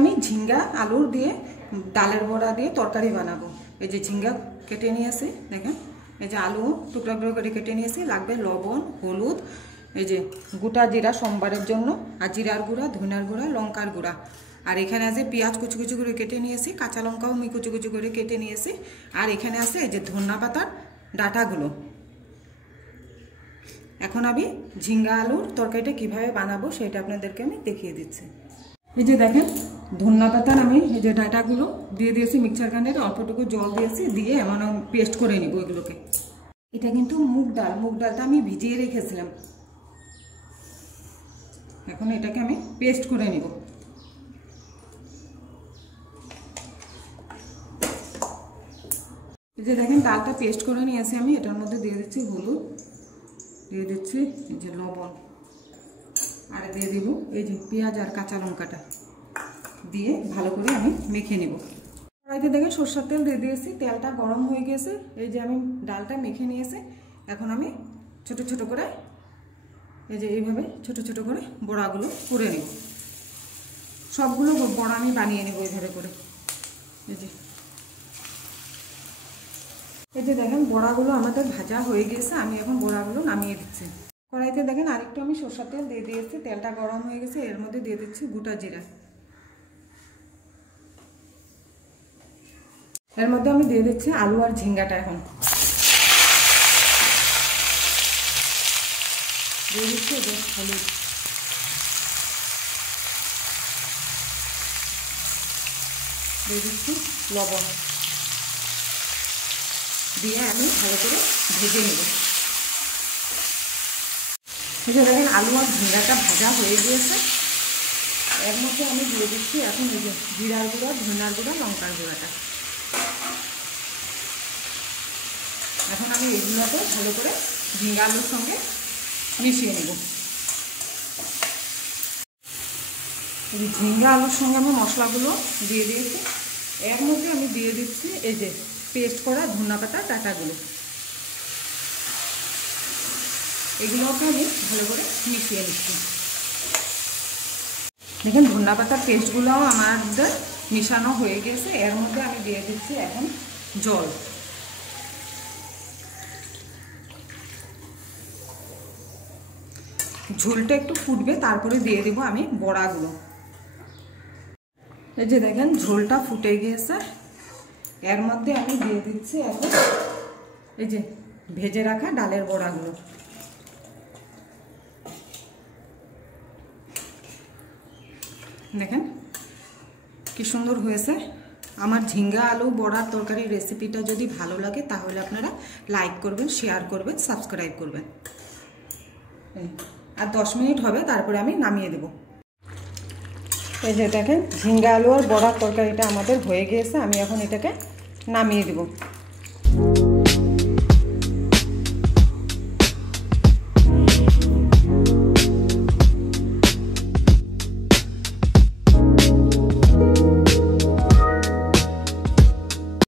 আমি ঝিঙ্গা আলুর দিয়ে ডালের বড়া দিয়ে তরকারি বানাবো। এই যে ঝিঙ্গা কেটে নিয়েছি, দেখেন এই যে আলু টুকরা টুকরা করে কেটে নিয়েছি। লাগবে লবণ, হলুদ, এই যে গোটা জিরা সোমবারের জন্য, আর জিরার গুঁড়া, ধনিয়ার গুঁড়া, লঙ্কার গুঁড়া। আর এখানে আছে পেঁয়াজ কুচি কুচি করে কেটে নিয়েছি, কাঁচা লঙ্কাও আমি কুচি কুচি করে কেটে নিয়েছি। আর এখানে আছে এই যে ধনিয়া পাতার ডাঁটাগুলো। এখন আমি ঝিঙ্গা আলুর তরকারিটা কিভাবে বানাবো সেটা আপনাদেরকে আমি দেখিয়ে দিচ্ছি। এই যে দেখেন ধনিয়া পাতার আমি এই যে ডাঁটাগুলো দিয়ে দিয়েছি মিক্সার গ্রাইন্ডারে, অল্পটুকু জল দিয়েছি, দিয়ে এমন পেস্ট করে নিব এগুলোকে। এটা কিন্তু মুগ ডালটা আমি ভিজিয়ে রেখেছিলাম। এখন এটাকে আমি পেস্ট করে নিব। এই যে দেখেন ডালটা পেস্ট করে নিয়েছি আমি। এটার মধ্যে দিয়ে দিচ্ছি হলুদ, দিয়ে দিচ্ছি এই যে লবণ, আর দিয়ে দিব এই যে পেঁয়াজ আর কাঁচা লঙ্কাটা দিয়ে ভালো করে আমি মেখে নেব। কড়াইতে দেখেন সরষের তেল দিয়ে দিয়েছি, তেলটা গরম হয়ে গেছে। এই যে আমি ডালটা মেখে নিয়েছি। এখন আমি ছোট ছোট করে এই যে এইভাবে ছোট ছোট করে বড়াগুলো করে নেব। সবগুলো বড়া আমি বানিয়ে নেব এইভাবে করে। এই যে দেখেন বড়াগুলো আমাদের ভাজা হয়ে গেছে। আমি এখন বড়াগুলো নামিয়ে দিচ্ছি। কড়াইতে দেখেন আরেকটু আমি সরষের তেল দিয়ে দিয়েছি, তেলটা গরম হয়ে গেছে। এর মধ্যে দিয়ে দিচ্ছি গোটা জিরা। এর মধ্যে আমি দিয়ে দিচ্ছি আলু আর ঝিঙ্গাটা। এখন দিয়ে দিচ্ছি হলুদ, দিয়ে দিচ্ছি লবণ, দিয়ে আমি ভালো করে ভেজে নেব। ভেজে দেখেন আলু আর ঝিঙ্গাটা ভাজা হয়ে গিয়েছে। এর মধ্যে আমি দিয়ে দিচ্ছি এখন এই যে জিরার গুঁড়া, ধনিয়ার গুঁড়া, লঙ্কার গুঁড়াটা। এখন আমি এগুলোকে ভালো করে ঝিঙ্গা আলুর সঙ্গে মিশিয়ে নেব। এই ঝিঙ্গা আলুর সঙ্গে আমি মশলাগুলো দিয়ে দিয়েছি। এর মধ্যে আমি দিয়ে দিচ্ছি এই যে পেস্ট করা ধনিয়া পাতা ডাঁটাগুলো। এগুলোকে আমি ভালো করে মিশিয়ে নিচ্ছি। দেখেন ধনিয়া পাতার পেস্টগুলোও আমাদের মিশানো হয়ে গেছে। এর মধ্যে আমি দিয়ে দিচ্ছি এখন জল। ঝোলটা একটু ফুটবে, তারপরে দিয়ে দেবো আমি বড়াগুলো। এই যে দেখেন ঝোলটা ফুটে গিয়েছে। এর মধ্যে আমি দিয়ে দিচ্ছি এখন এই যে ভেজে রাখা ডালের বড়াগুলো। দেখেন কি সুন্দর হয়েছে। আমার ঝিঙ্গা আলু বড়ার তরকারির রেসিপিটা যদি ভালো লাগে তাহলে আপনারা লাইক করবেন, শেয়ার করবেন, সাবস্ক্রাইব করবেন। আর 10 মিনিট হবে, তারপরে আমি নামিয়ে দেব। এই যে দেখেন ঝিঙ্গা আলু আর বড়ার তরকারিটা আমাদের হয়ে গিয়েছে। আমি এখন এটাকে নামিয়ে দেব।